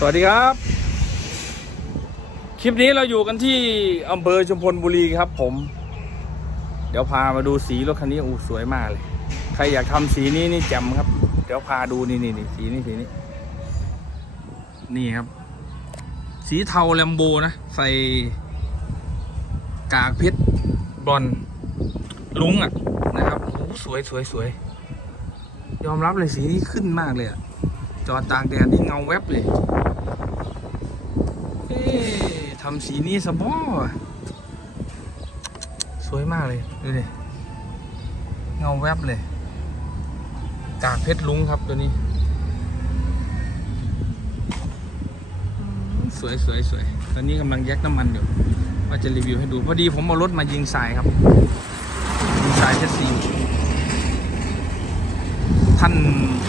สวัสดีครับ คลิปนี้เราอยู่กันที่อำเภอชุมพลบุรีครับผม เดี๋ยวพามาดูสีรถคันนี้อู้สวยมากเลย ใครอยากทำสีนี้นี่แจ่มครับ เดี๋ยวพาดูนี่นี่นี่สีนี้สีนี้ นี่ครับ สีเทาแลมโบนะ ใส่กากเพชรบอลลุงอะนะครับโอ้สวยสวยสวย ยอมรับเลยสีนี้ขึ้นมากเลยอะจอดตากแดดนี่เงาแวบเลย ทำสีนี้สบอสวยมากเลย ดูดิ เงาแวบเลย กากเพชรลุงครับตัวนี้ สวยสวยสวยตอนนี้กำลังแยกน้ำมันอยู่ ว่าจะรีวิวให้ดู พอดีผมเอารถมายิงสายครับ ยิงสายเจ็ดสีท่าน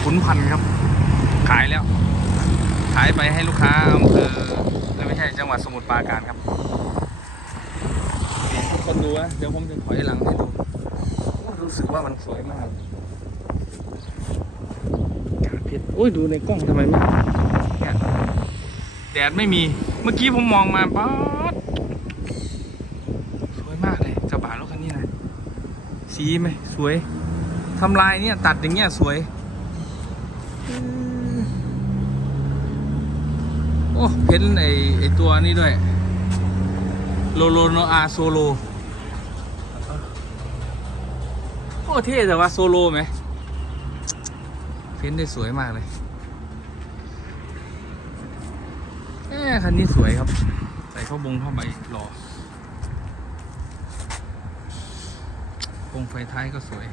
ขุนพันครับ ขายแล้ว ขายไปให้ลูกค้าอำเภอไม่ใช่จัง หวัดสมุทรปราการครับนี่ทุกคนดูนะเดี๋ยวผมจะถอยหลังให้ดูโอ้รู้สึกว่ามันสวยมากกาดเพชรโอ้ยดูในกล้องทำไมไม่เนี่ยแดดไม่มีเมื่อกี้ผมมองมาป๊าดสวยมากเลยกระบะรถคันนี้นะสีไหมสวยทำลายเนี่ยตัดอย่างเงี้ยสวยโอ้เพ้นไอไอตัวนี้ด้วย โลโลโนอาโซโล โอ้เท่แต่ว่าโซโลไหม เพ้นได้สวยมากเลยเอ๊คันนี้สวยครับ ใส่เข้าบงเข้าไปหล่อวงไฟท้ายก็สวย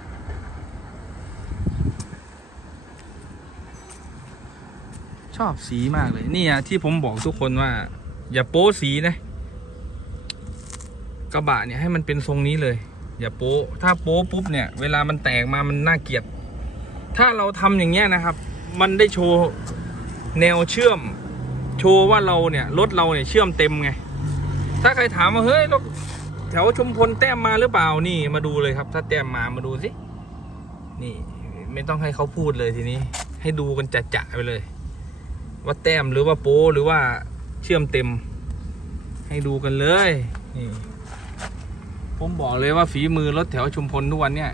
ชอบสีมากเลยนี่อะที่ผมบอกทุกคนว่า อย่าโป๊สีนะ กระบะเนี่ยให้มันเป็นทรงนี้เลย อย่าโป๊ถ้าโป๊ปุ๊บเนี่ย เวลามันแตกมามันน่าเกลียด ถ้าเราทำอย่างเงี้ยนะครับ มันได้โชว์แนวเชื่อม โชว์ว่าเราเนี่ยรถเราเนี่ยเชื่อมเต็มไง ถ้าใครถามว่าเฮ้ยรถแถวชุมพลแต้มมาหรือเปล่านี่มาดูเลยครับ ถ้าแต้มมามาดูสินี่ ไม่ต้องให้เขาพูดเลยทีนี้ ให้ดูกันจะๆไปเลย ว่าแต้มหรือว่าโป้หรือว่าเชื่อมเต็ม ให้ดูกันเลยนี่ผมบอกเลยว่าฝีมือรถแถวชุมพลทุกวันเนี่ย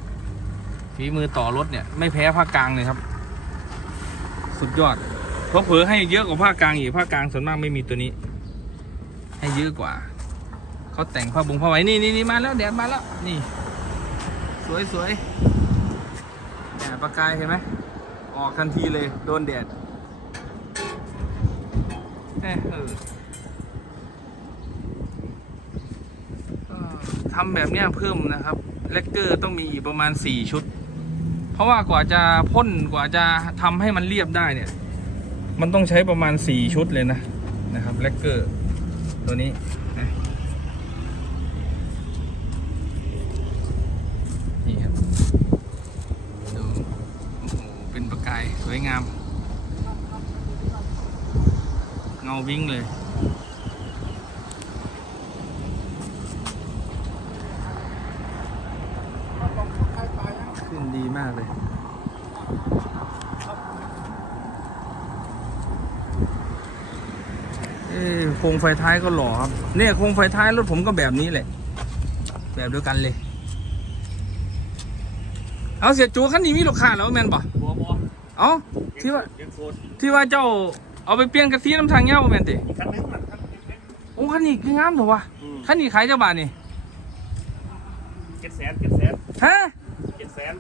ฝีมือต่อรถเนี่ยไม่แพ้ภาคกลางเลยครับ สุดยอดเพราะเผลอให้เยอะกว่าภาคกลางอีกภาคกลางส่วนมากไม่มีตัวนี้ ให้เยอะกว่าเขาแต่งผ้าบุงผ้าไหวนี่นี่นี่มาแล้วแดดมาแล้วนี่ สวยสวยแดดประกายเห็นไหมออกทันทีเลยโดนแดด เอ้ยเออทำแบบเนี้ยเพิ่มนะครับเลกเกอร์ต้องมีประมาณ 4 ชุด เพราะว่ากว่าจะพ่นกว่าจะทำให้มันเรียบได้เนี่ย มันต้องใช้ประมาณ 4 ชุดเลยนะนะครับเลกเกอร์ตัวนี้นะนี่ครับดูโอ้โหเป็นประกายสวยงาม เงาวิ่งเลย ขึ้นดีมากเลยเอ้โครงไฟท้ายก็หล่อครับ เนี่ยโครงไฟท้ายรถผมก็แบบนี้แหละ แบบเดียวกันเลย เอาเสียจูคันนี้มีลูกค้าแล้วแมนบ่บัวบัวเอาที่ว่ายังโซนที่ว่าเจ้า เอาไปเปลี่ยนกระสีน้ำทางเงี้ยวบ่แมนติคันนึงน่ะคันนึงโอ้คันนี้คืองามเถอะวะอืมคันนี้ขายเจ้าบาทนี่เจ็ดแสนเจ็ดแสนฮะเจ็ดแสน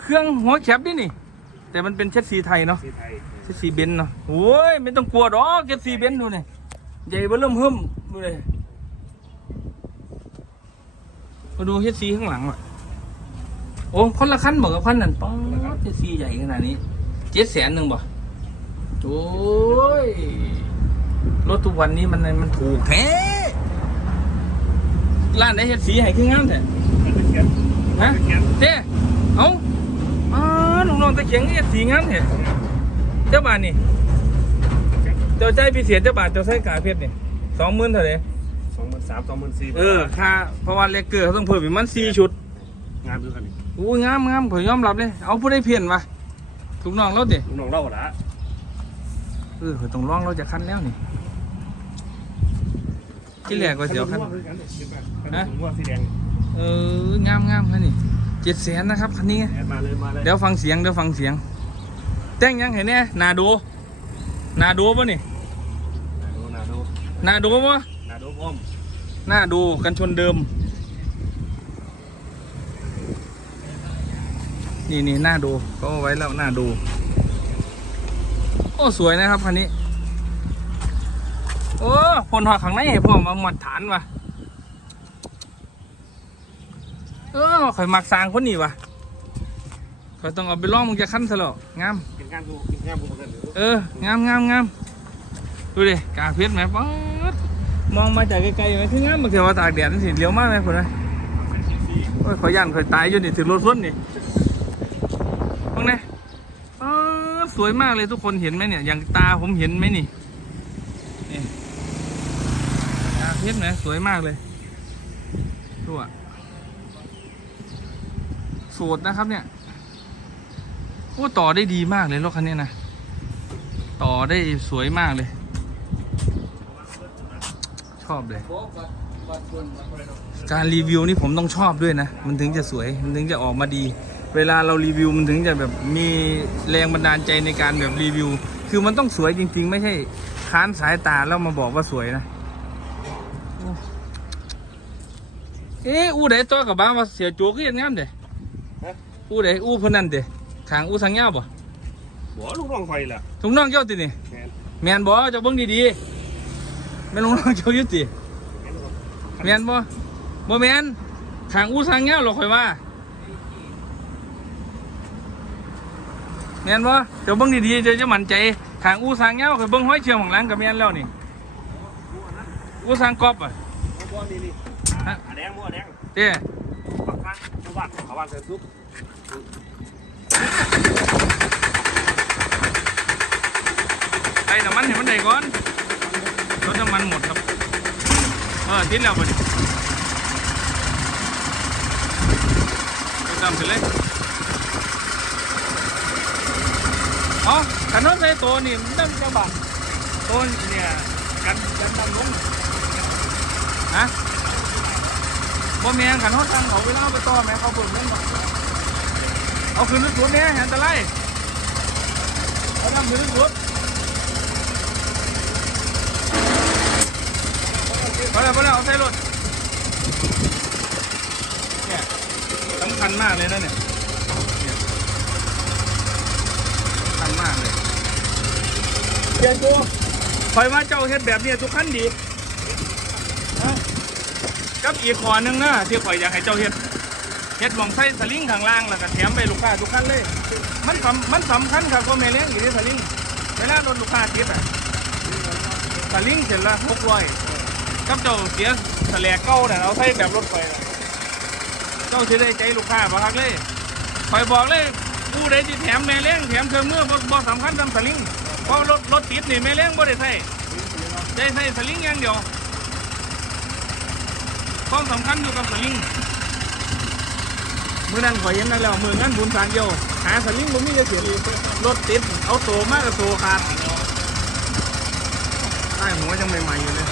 เครื่องหัวแคบนี่นี่ แต่มันเป็นเช็ดสีไทยเนาะ สีไทยเช็ดสีเบนซ์เนาะโอ้ยไม่ต้องกลัวดอกเช็ดสีเบนซ์ดูนี่ใหญ่เบ้อเริ่มเฮิ่มดูเลยมาดูเช็ดสีข้างหลังอะโอ้คนละคันบอกกับคันนั่นป๊อดเช็ดสีใหญ่ขนาดนี้เจ็ดแสนหนึ่งบ่ โอ้ยรถทุกวันนี้มันมันถูกแท้ร้านไหนเช็ดสีให้คืองามแท้มันเป็นแขนฮะเป็นแขนเด้เอาอ่าลุงน้องตะเขียงเนี่ยสีงามเนี่ยเจ้าบาทนี่เจ้าใจพิเศษเจ้าบาทเจ้าใช้กาเพชรนี่สองหมื่นเท่าไหร่สองหมื่นสามสองหมื่นสี่เออค่าเพราะว่าเลกเกอร์เขาต้องเพิ่มอีกมันสี่ชุด งานดูกันนี่อู้ยงามงามผมยอมรับเลย เอาผู้ได้เพี้ยนวะลูกน้องเราเด็ลูกน้องเล่าละ เออตรงร่องเราจะคันแล้วนี่ ที่แรกก็เดี๋ยวคันขนมคือกันเนี่ยว่าขนฮะเอองามงามคันนี่เจ็ดแสนนะครับคันนี้เดี๋ยวฟังเสียงเดี๋ยวฟังเสียง แต่งยังเห็นเนี่ยนาโดนาโดปะนี่นาโดนาดปะนาโดพร้อมหน้าดูกันชนเดิม นี่นี่หน้าดูเขาไว้แล้วหน้าดู อ้สวยนะครับคันนี้ โอ้พลหอข้างในให้พ่อมาหมัดฐานวะเออข่อยมักสร้างคนนี้วะข่อยต้องเอาไปล่องมึงจะขั้นซะแล้วงามเป็นงานดูเป็นงานบุญกันหรือเอองามงามงามดูดิกาเพชรไหมป๊าดมองมาจากไกลๆไหมคืองามบางทีว่าตากแดดนี่สิเลี้ยวมากไหมคุณนะโอ้ยขอยยันขอยตายอยู่นี่ถึงรถพ้นนี่ตรงนี้ป๊าด สวยมากเลยทุกคนเห็นไหมเนี่ยอย่างตาผมเห็นไหมนี่นี่กาเพชรนะสวยมากเลยดูอะโสดนะครับเนี่ยโอ้ต่อได้ดีมากเลยรถคันนี้นะต่อได้สวยมากเลย ชอบเลย การรีวิวนี่ผมต้องชอบด้วยนะ มันถึงจะสวย มันถึงจะออกมาดี เวลาเรารีวิวมันถึงจะแบบมีแรงบันดาลใจในการแบบรีวิว คือมันต้องสวยจริง ๆ ไม่ใช่ค้านสายตาแล้วมาบอกว่าสวยนะ เอ๊ะอู้ใดตัวกับบ้านว่าเสียจูก็ยังงามเด้อู้ใดอู้เพนนันเด้ขางอู้ทางเงาบ่หัวลูกน้องไฟแหละถุงน่องเจ้าตินี่แมนแมนบ่เจะเบิ่งดีๆแม่นลงน้องเจ้าอยู่ติแมนครับแมนบ่บ่แมนขางอู้ทางเงาหรอกข่อยว่า มนบ่เจ้าเบิ่งดีๆเจ้าจะมั่นใจขางอู้ทางเงาข่อยเบิ่งห้อยเชือกข้างหลังก็แมนแล้วนี่อู้ทางกอบอะบัวนี่นี่ฮะอะแดงบัวแดงเด้ปักข้างชาวบ้านชาวบ้านเสร็จซุปใส่น้ำมันให้มันได้ก่อนรถน้ำมันหมดครับเออทิ้งแล้วบ่ดิไปตามไปเลย เอาขันรถใส่ตัวนี่มันดำกระบะตัวเนี่ยกันกันดำลงฮะบ่แม่นขันรถทางเขาไปเลาเอาไปต่อแม่เขาเปิดเล่นบ่เอาคืนรถสวนเนี่ยอันตรายเอาดำคืนรถสวนพอแล้วพอแล้วเอาใส่รถเนี่ยสำคัญมากเลยนะเนี่ย ทัน มากเลยเดี๋ยวกูคอยว่าเจ้าเฮ็ดแบบนี้ทุกขั้นดีนะกับอีกขอนึงนะที่ข่อยอยากให้เจ้าเฮ็ดเฮ็ดหมองใส่สลิงข้างล่างแล้วก็แถมไปลูกค้าทุกขั้นเลย มันสำมันสำคัญครับพ่อแม่เลี้ยงอยู่ที่สลิงเวลาโดนลูกค้าติดอะสลิงเสร็จละหกร้อยกับเจ้าเสียแสลกเก้าน่ะเอาใส่แบบรถไฟเจ้าสิได้ใจลูกค้าบ่ฮักเลยคอยบอกเลย ผู้ใดที่แถมแม่เลี้ยงแถมเครื่องมือบ่บ่สำคัญทำสลิงเพราะรถรถติดนี่แม่เลี้ยงบ่ได้ใส่ได้ใส่สลิงอย่างเดียวความสำคัญอยู่กับสลิงมือนั้นข่อยเห็นนั่นแล้วมือนั้นบุญสางเดียวหาสลิงบ่มีจะเสียรถติดเอาโตมากกับโตขาดใต้หัวยังใหม่ๆอยู่เลย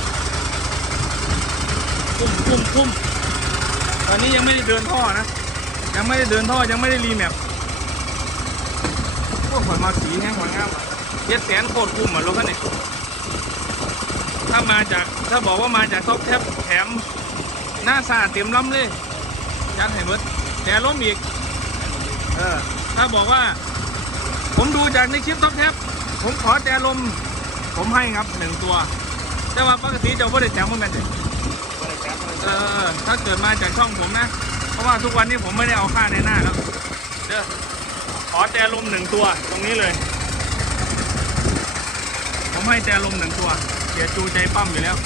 คุ้มคุ้มคุ้มตอนนี้ยังไม่ได้เดินท่อนะยังไม่ได้เดินท่อยังไม่ได้รีแมป พวกข่อยมาสีแห้งหวานงามเจ็ดแสนโคตรคุ้มอะรถคันนี้ถ้ามาจากถ้าบอกว่ามาจากท็อปแทบแถม หน้าซาเต็มล้ำเลยยัดให้หมดแต่ล้มอีกเออถ้าบอกว่า ผมดูจากในคลิปท็อปแทบผมขอแต่ลม ผมให้ครับหนึ่งตัว แต่ว่าปกติจ้าไม่ได้แถมมันแม่นเด็บัวแดงแก๊สเออถ้าเกิดมาจากช่องผมนะ เพราะว่าทุกวันนี้ผมไม่ได้เอาค่าในหน้าแล้วเด้อ อแต่ลมหนึ่งตัวตรงนี้เลย ผมให้แต่ลมหนึ่งตัวเสียจูใจปั้มอยู่แล้ว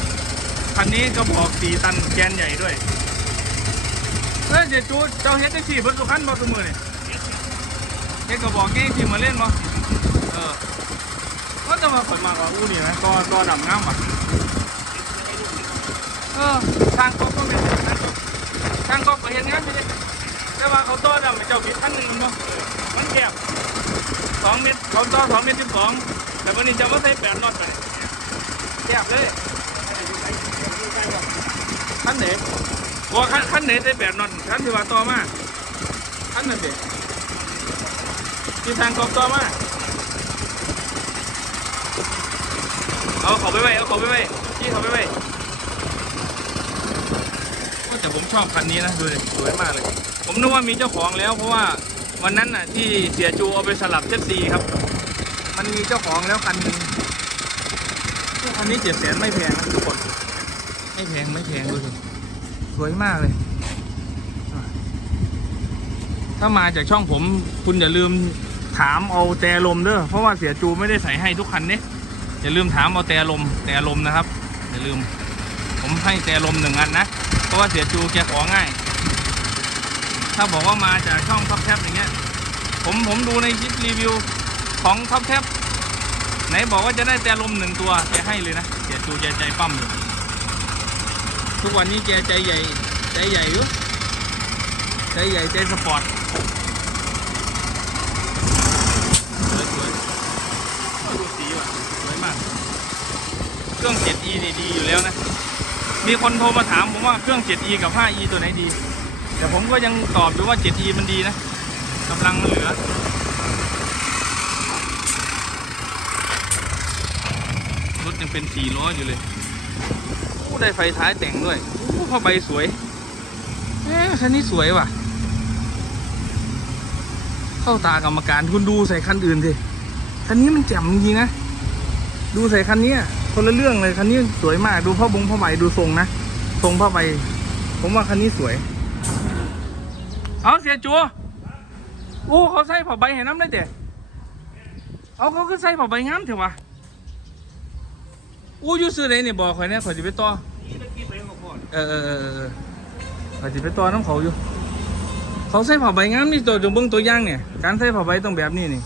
คันนี้ก็บอกสีตันแกนใหญ่ด้วยเออเสียจูเจ้าเฮ็ดได้สี่เพิ่นสุขันบ่ตัวมือนี่เฮ็ดก็บอกแง่ที่มาเล่นบ่เออก็จะมาผลมากกว่าอู้นี่นะตัวตัวดำงามอะเออทางก๊อกก็เป็นทางก๊อกก็เห็นงานอยู่ดิ แต่ว่าเขาต่อดำไปเจ้าผิดขั้นหนึ่งมันบ่มันแคบสองเมตรเขาต่อสองเมตรสิบสองแต่วันนี้จะมาใส่แปดน็อตไปแคบเลยขั้นไหนว่าขั้นขั้นไหนใส่แปดน็อตขั้นที่ว่าต่อมาขั้นนั้นเด็กที่ทางกอบต่อมาเอาเขาไปไว้เอาเขาไปไว้ที่เขาไปไว้แต่ผมชอบคันนี้นะ ดูดิสวยมากเลย ผมนึกว่ามีเจ้าของแล้ว เพราะว่าวันนั้นน่ะที่เสียจูเอาไปสลับเจ็ดซีครับ มันมีเจ้าของแล้วคันหนึงคันนี้เจ็ดแสนไม่แพงนะทุกคนไม่แพงไม่แพงดูสิสวยมากเลย ถ้ามาจากช่องผมคุณอย่าลืมถามเอาแต่ลมเด้อเพราะว่าเสียจูไม่ได้ใส่ให้ทุกคันเนี่ยอย่าลืมถามเอาแต่ลมแต่ลมนะครับ อย่าลืม ผมให้แต่ลมหนึ่งอันนะ เพราะว่าเสียจูแกของ่าย ถ้าบอกว่ามาจากช่องท็อปแท็บอย่างเงี้ย ผมผมดูในคลิปรีวิวของท็อปแท็บไหนบอกว่าจะได้แต่ลมหนึ่งตัวแกให้เลยนะเสียจูแกใจปั้มอยู่ทุกวันนี้แกใจใหญ่ ใจใหญ่อยู่ใจใหญ่ใจสปอร์ตสวยสวยดูสีว่ะสวยมาก เครื่อง 7e นี่ดีอยู่แล้วนะ มีคนโทรมาถามผมว่าเครื่อง 7e กับ 5e ตัวไหนดี แต่ผมก็ยังตอบอยู่ว่า 7e มันดีนะกำลังมันเหลือ รถยังเป็นสี่ล้ออยู่เลยโอ้ได้ไฟท้ายแต่งด้วยโอ้ผ้าใบสวยเอ๊ะคันนี้สวยว่ะ เข้าตากรรมการคุณดูใส่คันอื่นสิคันนี้มันแจ่มจริงนะ ดูใส่คันนี้คนละเรื่องเลยคันนี้สวยมากดูผ้าบงผ้าใบดูทรงนะ ทรงผ้าใบ ผมว่าคันนี้สวย เอาเสียจัวโอ้เขาใส่ผ้าใบเห็นน้ำได้เด็เอาเขาก็ใส่ผ้าใบงามเถอะวะอู้อยูซื้อไหนเนี่ยบอกข่อยเนี่ยข่อยจะไปต่อออเออเออเออออข่อยจะไปต่อน้ำเขาอยู่ เขาใส่ผ้าใบงามนี่ตัวจงเบิ้งตัวย่างเนี่ย การใส่ผ้าใบต้องแบบนี้นี่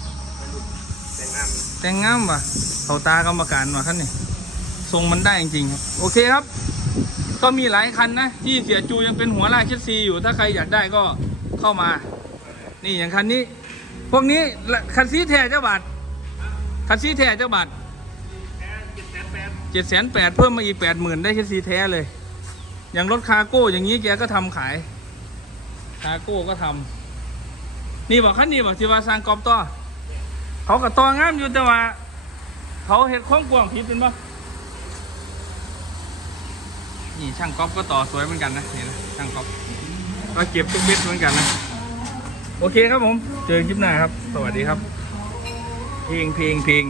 แต่งงานแต่งงามว่ะเขาตากรรมการว่ะคันนี่ทรงมันได้จริงๆครับโอเคครับ ก็มีหลายคันนะ ที่เสียจูยังเป็นหัวลากเชดซีอยู่ถ้าใครอยากได้ก็ เข้ามา นี่อย่างคันนี้ พวกนี้คันซีแท้เจ้าบาทคันซีแท้เจ้าบาทเจ็ดแสนแปดเพิ่มมาอีกแปดหมื่นได้เชดซีแท้เลย อย่างรถคาร์โก้อย่างนี้แกก็ทำขาย คาร์โก้ก็ทำนี่บอกคันนี้บอกที่ว่าสร้างกอบต่อเขากับต่องามอยู่แต่ว่า เขาเห็ดข้องกวางผิดเป็นปะนี่ช่างก๊อฟก็ต่อสวยเหมือนกันนะนี่นะช่างก๊อฟ เราเก็บทุกเม็ดเหมือนกันนะ โอเคครับผม เจอคลิปหน้าครับ สวัสดีครับ เพลงเพลงเพลง